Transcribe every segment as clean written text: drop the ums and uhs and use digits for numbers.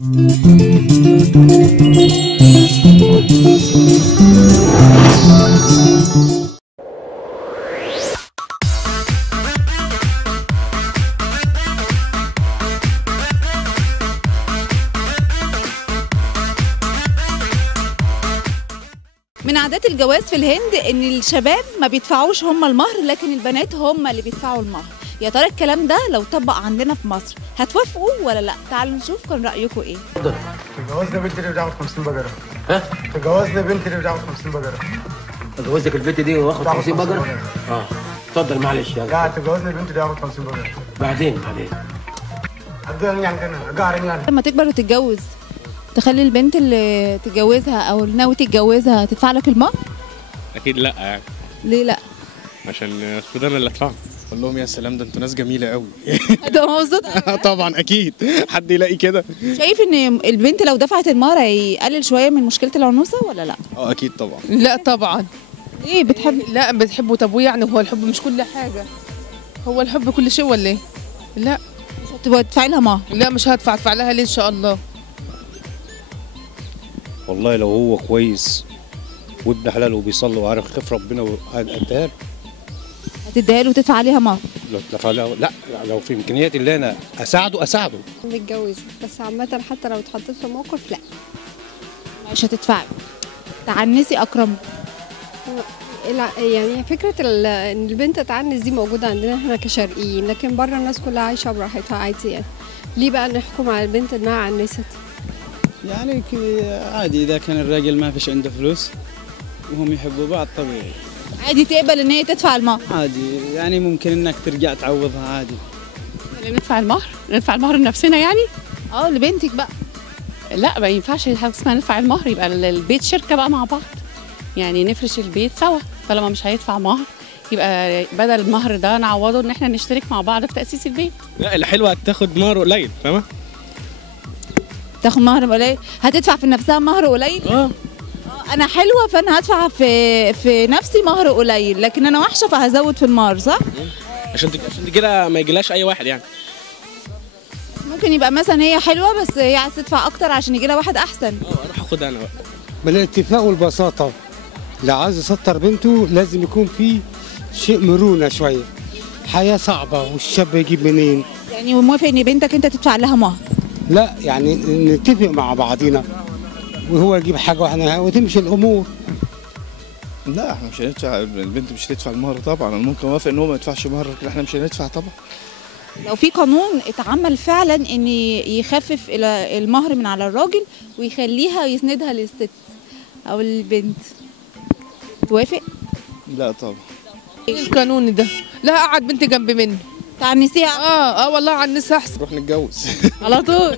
من عادات الجواز في الهند ان الشباب ما بيدفعوش هم المهر، لكن البنات هم اللي بيدفعوا المهر. يا ترى الكلام ده لو طبق عندنا في مصر هتوافقوا ولا لا؟ تعالوا نشوف كان رايكم ايه. تجوزنا بنتي اللي بتاخد 50 بجره. ها؟ تجوزنا بنتي اللي بتاخد 50 بجره. اتجوزك البنت دي واخد 50 بجره؟ اتفضل معلش يلا. لا تجوزنا البنت اللي بتاخد 50 بجره. بعدين لما تكبر وتتجوز تخلي البنت اللي تتجوزها او اللي ناوي تتجوزها تدفع لك المهر؟ اكيد لا يعني. ليه لا؟ عشان المفروض انا اللي ادفعه. اقول لهم يا سلام ده انتوا ناس جميله قوي. ده مبسوط طبعا اكيد حد يلاقي كده. شايف ان البنت لو دفعت المهر هيقلل شويه من مشكله العنوسه ولا لا؟ اكيد طبعا. لا طبعا. ايه بتحب؟ لا بتحبه. طب يعني هو الحب مش كل حاجه؟ هو الحب كل شيء ولا ايه؟ لا مش هتدفعي لها مهر؟ لا مش هدفع لها ليه ان شاء الله. والله لو هو كويس وابن حلال وبيصلي وعارف خيف ربنا وهديها له. هتديها له وتدفع عليها مهر؟ لو دفع لها لا، لو في امكانياتي اللي انا اساعده. متجوزة بس عامة حتى لو اتحطيت في موقف لا. مش هتدفعي؟ تعنسي اكرم. يعني فكرة ان البنت تعنس دي موجودة عندنا احنا كشرقيين، لكن بره الناس كلها عايشة براحتها عادي يعني. ليه بقى نحكم على البنت انها عنست؟ يعني عادي اذا كان الراجل ما فيش عنده فلوس وهم يحبوا بعض طبيعي. عادي تقبل ان هي تدفع المهر؟ عادي يعني ممكن انك ترجع تعوضها عادي. ندفع المهر لنفسنا يعني؟ لبنتك بقى. لا ما ينفعش حاجه اسمها ندفع المهر، يبقى البيت شركه بقى مع بعض. يعني نفرش البيت سوا، طالما مش هيدفع مهر يبقى بدل المهر ده نعوضه ان احنا نشترك مع بعض في تأسيس البيت. لا الحلوه تاخد مهر قليل، فاهمه؟ تاخد مهر قليل؟ هتدفع في نفسها مهر قليل؟ انا حلوه فانا هدفع في نفسي مهر قليل، لكن انا وحشه فهزود في المهر، صح؟ عشان كده ما يجيلهاش اي واحد يعني. ممكن يبقى مثلا هي حلوه بس هي عايزه تدفع اكتر عشان يجي لها واحد احسن. اروح اخدها انا بقى. بالاتفاق والبساطه. اللي عايز يسطر بنته لازم يكون في شيء مرونه شويه. حياه صعبه والشاب يجيب منين؟ يعني موافق ان بنتك انت تدفع لها مهر؟ لا يعني نتفق مع بعضينا وهو يجيب حاجه واحنا وتمشي الامور. لا احنا مش هندفع، البنت مش هتدفع المهر طبعا. انا ممكن اوافق ان هو ما يدفعش مهر لكن احنا مش هندفع طبعا. لو في قانون اتعمل فعلا ان يخفف المهر من على الراجل ويخليها يسندها للست او البنت، توافق؟ لا طبعا. ايه القانون ده؟ لا اقعد بنتي جنب منه. تعنسيها؟ والله عنسها احسن. نروح نتجوز على طول.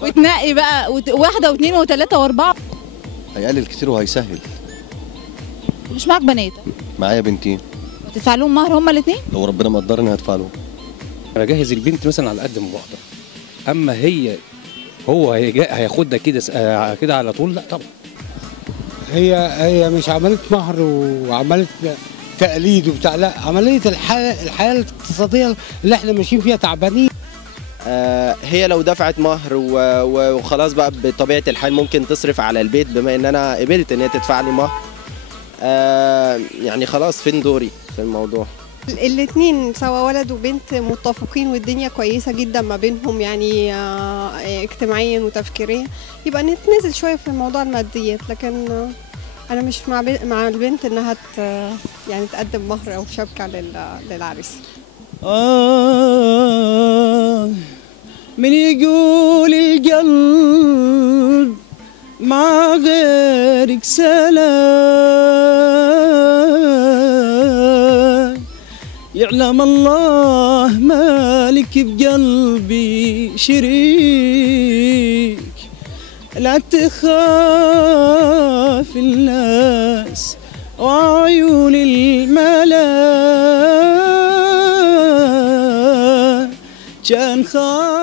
وتنقي بقى واحده واثنين وثلاثه واربعه. هيقلل كتير وهيسهل. مش معاك بنات؟ معايا بنتين. هتدفع لهم مهر هما الاثنين؟ لو ربنا مقدرني هدفع لهم. انا جاهز البنت مثلا على قد ما بقدر، اما هو هياخدها كده على طول، لا طبعا. هي مش عمليه مهر وعمليه تقليد وبتاع، لا عمليه الحياه الاقتصاديه اللي احنا ماشيين فيها تعبانين. هي لو دفعت مهر وخلاص بقى بطبيعه الحال ممكن تصرف على البيت، بما ان انا قبلت ان هي تدفع لي مهر. يعني خلاص فين دوري في الموضوع؟ الاتنين سواء ولد وبنت متفقين والدنيا كويسة جدا ما بينهم يعني اجتماعيا وتفكيريا، يبقى نتنزل شوية في موضوع الماديات. لكن أنا مش مع البنت إنها يعني تقدم مهر أو شبكة للعريس. من يقول القلب مع غيرك سلام، يعلم الله مالك بقلبي شريك، لا تخاف الناس وعيون الملاك كان خاف